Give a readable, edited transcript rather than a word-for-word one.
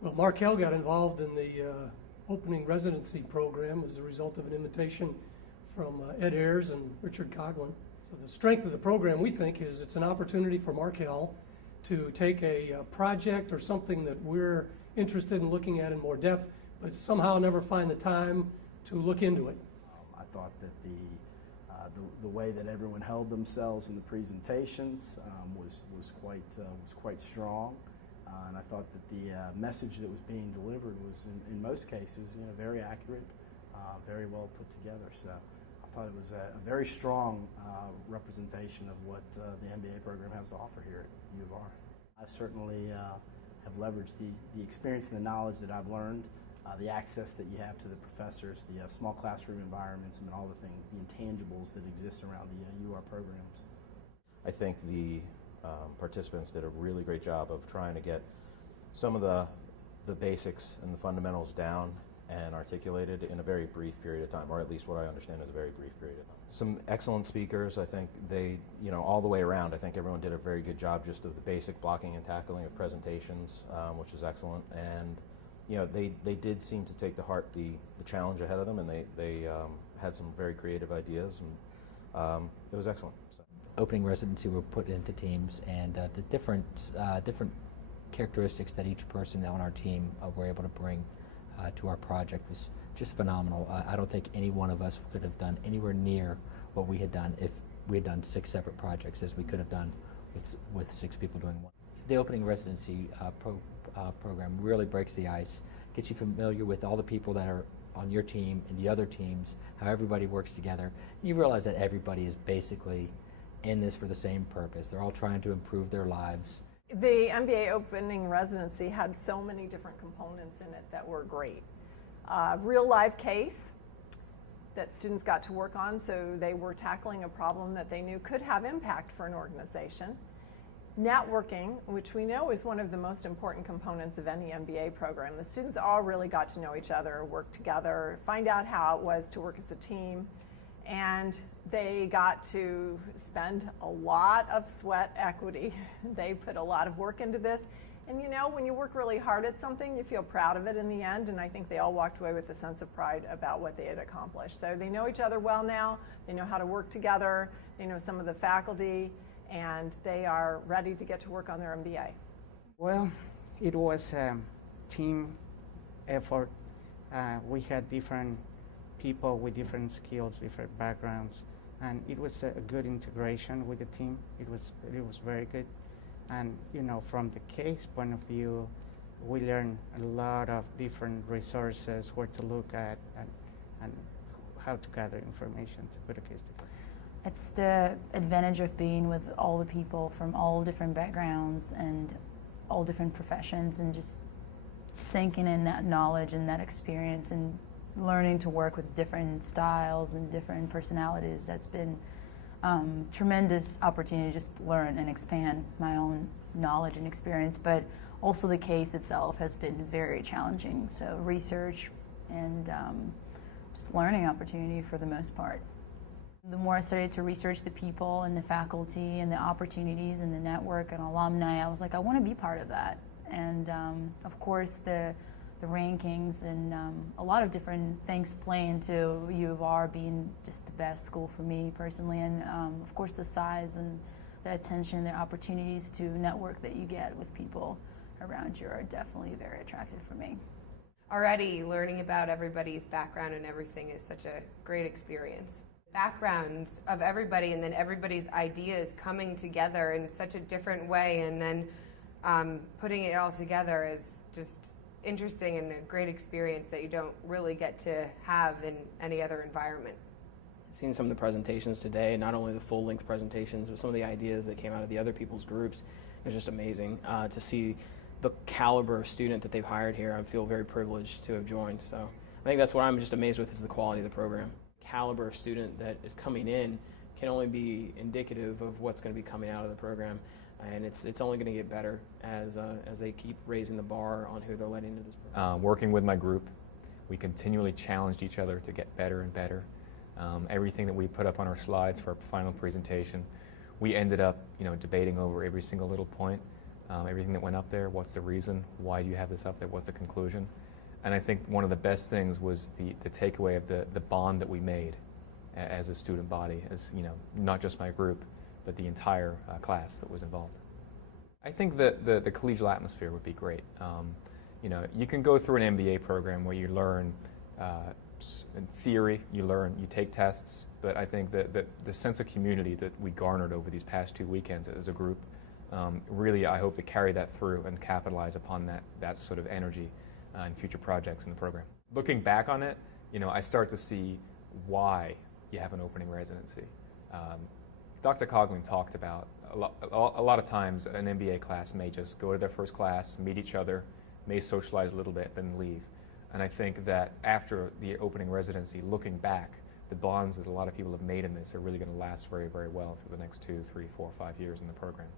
Well, Markel got involved in the opening residency program as a result of an invitation from Ed Ayers and Richard Coughlin. So the strength of the program, we think, is it's an opportunity for Markel to take a project or something that we're interested in looking at in more depth, but somehow never find the time to look into it. I thought that the way that everyone held themselves in the presentations was quite strong, and I thought that the message that was being delivered was in most cases very accurate, very well put together. So I thought it was a very strong representation of what the MBA program has to offer here at U of R. I certainly have leveraged the experience and the knowledge that I've learned, the access that you have to the professors, the small classroom environments, and all the things, the intangibles that exist around the UR programs. I think the participants did a really great job of trying to get some of the basics and the fundamentals down and articulated in a very brief period of time, or at least what I understand is a very brief period of time. Some excellent speakers. I think they, all the way around, I think everyone did a very good job just of the basic blocking and tackling of presentations, which is excellent. And they did seem to take to heart the challenge ahead of them, and they had some very creative ideas, and it was excellent. So. Opening residency were put into teams, and the different characteristics that each person on our team were able to bring to our project was just phenomenal. I don't think any one of us could have done anywhere near what we had done if we had done 6 separate projects as we could have done with 6 people doing one. The opening residency program really breaks the ice, gets you familiar with all the people that are on your team and the other teams, how everybody works together. You realize that everybody is basically in this for the same purpose. They're all trying to improve their lives. The MBA Opening Residency had so many different components in it that were great. Real live case that students got to work on, so they were tackling a problem that they knew could have impact for an organization. Networking, which we know is one of the most important components of any MBA program. The students all really got to know each other, work together, find out how it was to work as a team, and they got to spend a lot of sweat equity. They put a lot of work into this, and when you work really hard at something, you feel proud of it in the end, and I think they all walked away with a sense of pride about what they had accomplished. So they know each other well now, they know how to work together, they know some of the faculty, and they are ready to get to work on their MBA. Well, it was a team effort. We had different people with different skills, different backgrounds, and it was a good integration with the team. It was very good. And from the case point of view, we learned a lot of different resources, where to look at, and how to gather information to put a case together. It's the advantage of being with all the people from all different backgrounds and all different professions, and just sinking in that knowledge and that experience and learning to work with different styles and different personalities. That's been tremendous opportunity to just learn and expand my own knowledge and experience, but also the case itself has been very challenging. So research and just learning opportunity for the most part. The more I started to research the people and the faculty and the opportunities and the network and alumni, I was like, I want to be part of that. And of course the rankings and a lot of different things play into U of R being just the best school for me personally, and of course the size and the attention, the opportunities to network that you get with people around you are definitely very attractive for me. Already learning about everybody's background and everything is such a great experience. Backgrounds of everybody, and then everybody's ideas coming together in such a different way, and then putting it all together is just interesting and a great experience that you don't really get to have in any other environment. Seeing some of the presentations today, not only the full-length presentations, but some of the ideas that came out of the other people's groups, is just amazing to see the caliber of student that they've hired here. I feel very privileged to have joined. So I think that's what I'm just amazed with, is the quality of the program. Caliber of student that is coming in can only be indicative of what's going to be coming out of the program. And it's only going to get better as they keep raising the bar on who they're letting into this program. Working with my group, we continually challenged each other to get better and better. Everything that we put up on our slides for our final presentation, we ended up debating over every single little point. everything that went up there, what's the reason, why do you have this up there, what's the conclusion. And I think one of the best things was the takeaway of the bond that we made as a student body, as not just my group, but the entire class that was involved. I think that the collegial atmosphere would be great. You can go through an MBA program where you learn in theory, you take tests, but I think that the sense of community that we garnered over these past 2 weekends as a group, really I hope to carry that through and capitalize upon that sort of energy in future projects in the program. Looking back on it, I start to see why you have an opening residency. Dr. Coughlin talked about a lot of times an MBA class may just go to their first class, meet each other, may socialize a little bit, then leave. And I think that after the opening residency, looking back, the bonds that a lot of people have made in this are really going to last very, very well for the next 2, 3, 4, 5 years in the program.